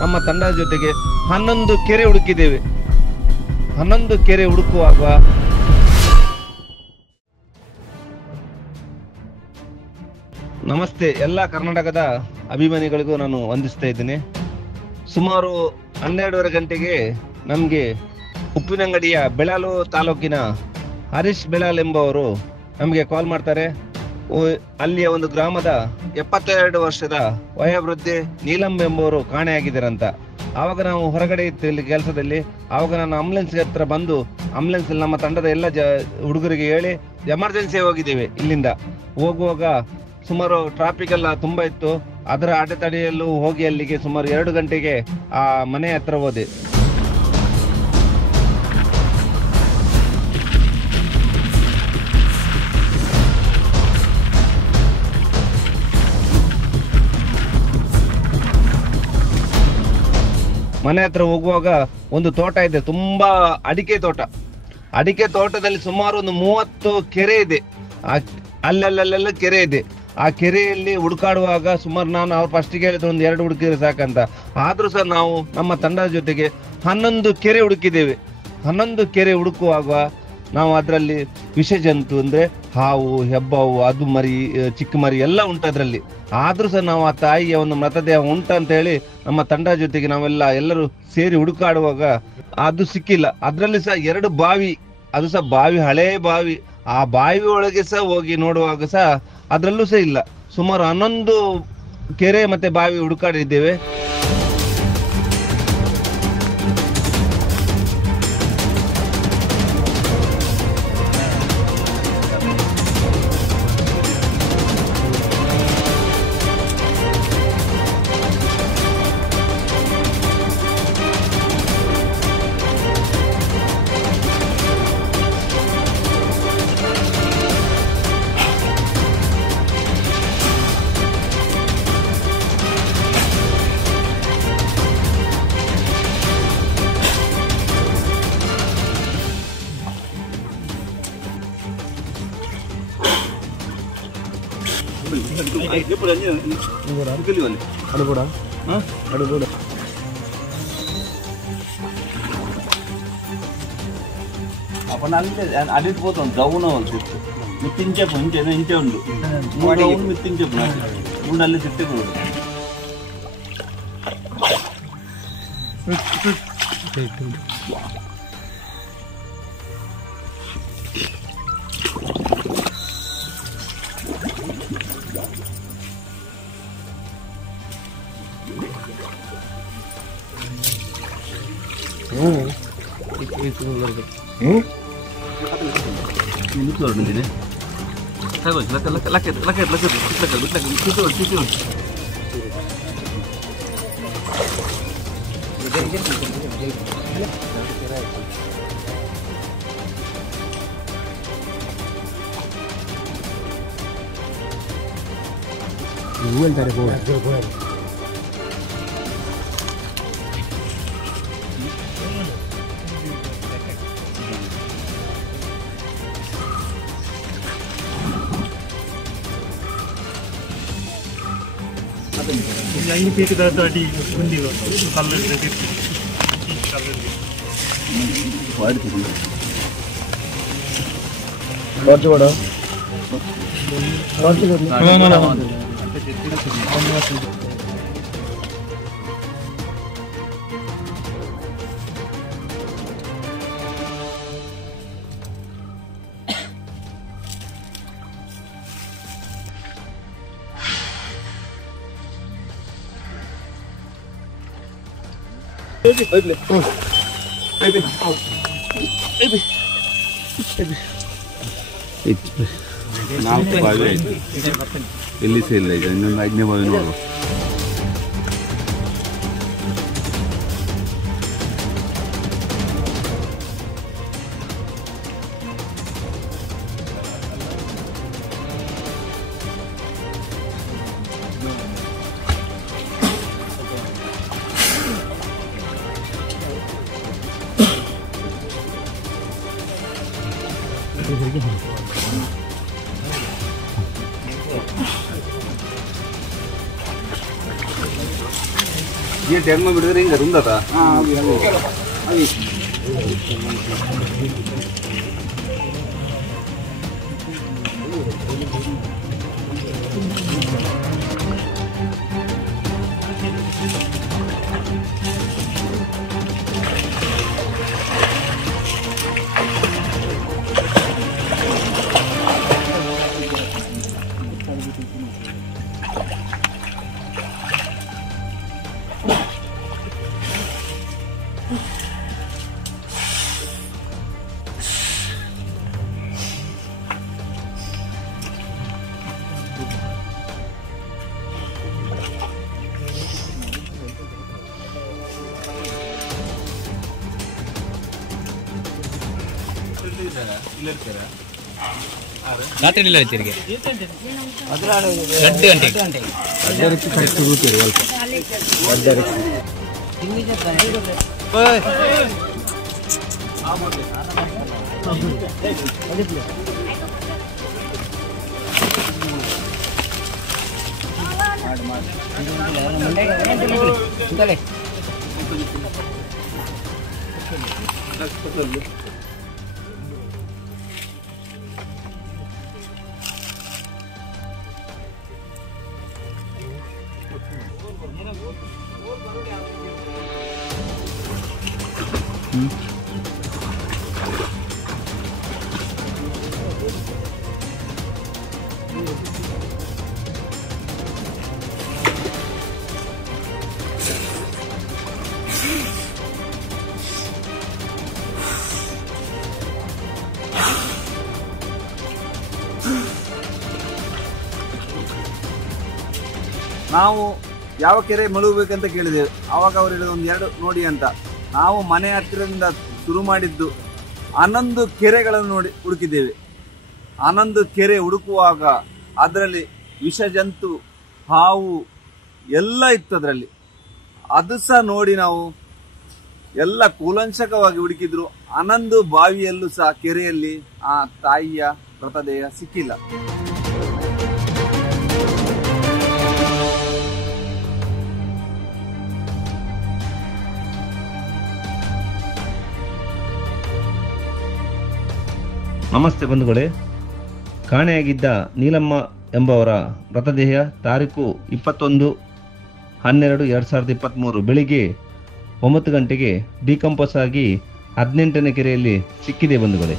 ನಮ್ಮ ತಂಡದ ಜೊತೆಗೆ 11 ಕೆರೆ ಹುಡುಕಿದ್ದೇವೆ. 11 ಕೆರೆ ಹುಡುಕುವಾಗ ನಮಸ್ತೆ ಎಲ್ಲ ಕರ್ನಾಟಕದ ಅಭಿಮಾನಿಗಳಿಗೂ ನಾನು ವಂದಿಸ್ತಾ ಇದ್ದೀನಿ. ಸುಮಾರು 12:30 ಗಂಟೆಗೆ ನಮಗೆ ಉಪ್ಪಿನಂಗಡಿಯ ಬೆಳಾಲು ತಾಲೂಕಿನ ಹರೀಶ್ ಬೆಳಾಲ್ ಎಂಬುವರು ನಮಗೆ ಕಾಲ್ ಮಾಡ್ತಾರೆ. ಅಲ್ಲಿಯ ಒಂದು ಗ್ರಾಮದ 72 ವರ್ಷದ ವಯೋವೃದ್ಧೆ ನೀಲಂ ಎಂಬುವರು ಕಾಣೆಯಾಗಿದ್ದಾರಂತ. ಆವಾಗ ನಾವು ಹೊರಗಡೆ ಇತ್ತು ಇಲ್ಲಿ ಕೆಲಸದಲ್ಲಿ. ಆವಾಗ ನಾನು ಆಂಬುಲೆನ್ಸ್ಗೆ ಹತ್ರ ಬಂದು ಆಂಬುಲೆನ್ಸಲ್ಲಿ ನಮ್ಮ ತಂಡದ ಎಲ್ಲ ಹುಡುಗರಿಗೆ ಹೇಳಿ ಎಮರ್ಜೆನ್ಸಿ ಹೋಗಿದ್ದೇವೆ. ಇಲ್ಲಿಂದ ಹೋಗುವಾಗ ಸುಮಾರು ಟ್ರಾಫಿಕ್ ಎಲ್ಲ ತುಂಬ ಇತ್ತು. ಅದರ ಅಡೆತಡೆಯಲ್ಲೂ ಹೋಗಿ ಅಲ್ಲಿಗೆ ಸುಮಾರು 2 ಗಂಟೆಗೆ ಆ ಮನೆ ಹತ್ರ ಹೋದೆ. ಮನೆ ಹತ್ರ ಹೋಗುವಾಗ ಒಂದು ತೋಟ ಇದೆ, ತುಂಬಾ ಅಡಿಕೆ ತೋಟ. ಅಡಿಕೆ ತೋಟದಲ್ಲಿ ಸುಮಾರು ಒಂದು 30 ಕೆರೆ ಇದೆ. ಅಲ್ಲೆಲ್ಲ ಕೆರೆ ಇದೆ. ಆ ಕೆರೆಯಲ್ಲಿ ಹುಡುಕಾಡುವಾಗ ಸುಮಾರು ನಾನು ಅವ್ರು ಫಸ್ಟಿಗೆ ಹೇಳಿದ್ರು ಒಂದು 2 ಹುಡುಕಿದ್ರೆ ಸಾಕಂತ. ಆದ್ರೂ ಸಹ ನಾವು ನಮ್ಮ ತಂಡದ ಜೊತೆಗೆ 11 ಕೆರೆ ಹುಡುಕಿದ್ದೇವೆ. 11 ಕೆರೆ ಹುಡುಕುವಾಗ ನಾವು ಅದರಲ್ಲಿ ವಿಷ ಜಂತು ಅಂದ್ರೆ ಹಾವು, ಹೆಬ್ಬಾವು, ಅದು ಮರಿ, ಚಿಕ್ಕ ಮರಿ ಎಲ್ಲ ಉಂಟು ಅದರಲ್ಲಿ. ಆದ್ರೂ ಸಹ ನಾವು ಆ ತಾಯಿಯ ಒಂದು ಮೃತದೇಹ ಉಂಟಂತ ಹೇಳಿ ನಮ್ಮ ತಂಡದ ಜೊತೆಗೆ ಎಲ್ಲರೂ ಸೇರಿ ಹುಡುಕಾಡುವಾಗ ಅದು ಸಿಕ್ಕಿಲ್ಲ. ಅದರಲ್ಲಿ ಸಹ 2 ಬಾವಿ, ಅದು ಸಹ ಬಾವಿ, ಹಳೇ ಬಾವಿ. ಆ ಬಾವಿ ಒಳಗೆ ಸಹ ಹೋಗಿ ನೋಡುವಾಗ ಸಹ ಅದರಲ್ಲೂ ಸಹ ಇಲ್ಲ. ಸುಮಾರು 11 ಕೆರೆ ಮತ್ತೆ ಬಾವಿ ಹುಡುಕಾಡಿದ್ದೇವೆ. आपण అడిగిపోతాం దవ్వున వాళ్ళు మిత్తించేపు ఇంతే ఉండు 3 రౌండ్ మిత్తించేపు 3 అల్లి తిట్టకూడదు. ini keluar nanti deh. Saya ini kita tadi bundi loh, kalau jadi ನಾಲ್ಕು ಬಾವಿ ಆಯ್ತು. ಎಲ್ಲಿ ಸಹ ಇಲ್ಲ. ಈಗ ಇನ್ನೊಂದು 5ನೇ ಬಾವಿ ನೋಡುವ. ये टैग में बिड़े रहेंगे रुंदा था हाँ अभी ರಾತ್ರಿ ಇಲ್ಲ ತಿರುಗಿ ನಾವು ಯಾವ ಕೆರೆ ಮುಳುಗಬೇಕಂತ ಕೇಳಿದೆವು. ಆವಾಗ ಅವರು ಹೇಳಿದ ಒಂದು 2 ನೋಡಿ ಅಂತ. ನಾವು ಮನೆ ಹತ್ತಿರದಿಂದ ಶುರು ಮಾಡಿದ್ದು 11 ಕೆರೆಗಳನ್ನು ಹುಡುಕಿದ್ದೇವೆ. 11 ಕೆರೆ ಹುಡುಕುವಾಗ ಅದರಲ್ಲಿ ವಿಷ ಜಂತು, ಹಾವು ಎಲ್ಲ ಇತ್ತು ಅದರಲ್ಲಿ. ಅದು ಸಹ ನೋಡಿ ನಾವು ಎಲ್ಲ ಕೂಲಂಶಕವಾಗಿ ಹುಡುಕಿದ್ರು. 11 ಬಾವಿಯಲ್ಲೂ ಸಹ ಕೆರೆಯಲ್ಲಿ ಆ ತಾಯಿಯ ಮೃತದೇಹ ಸಿಕ್ಕಿಲ್ಲ. ನಮಸ್ತೆ ಬಂಧುಗಳೇ, ಕಾಣೆಯಾಗಿದ್ದ ನೀಲಮ್ಮ ಎಂಬವರ ಮೃತದೇಹ ತಾರೀಕು 21/12/2023 ಬೆಳಿಗ್ಗೆ 9 ಗಂಟೆಗೆ ಡಿಕಂಪೋಸ್ ಆಗಿ 18ನೇ ಕೆರೆಯಲ್ಲಿ ಸಿಕ್ಕಿದೆ ಬಂಧುಗಳೇ.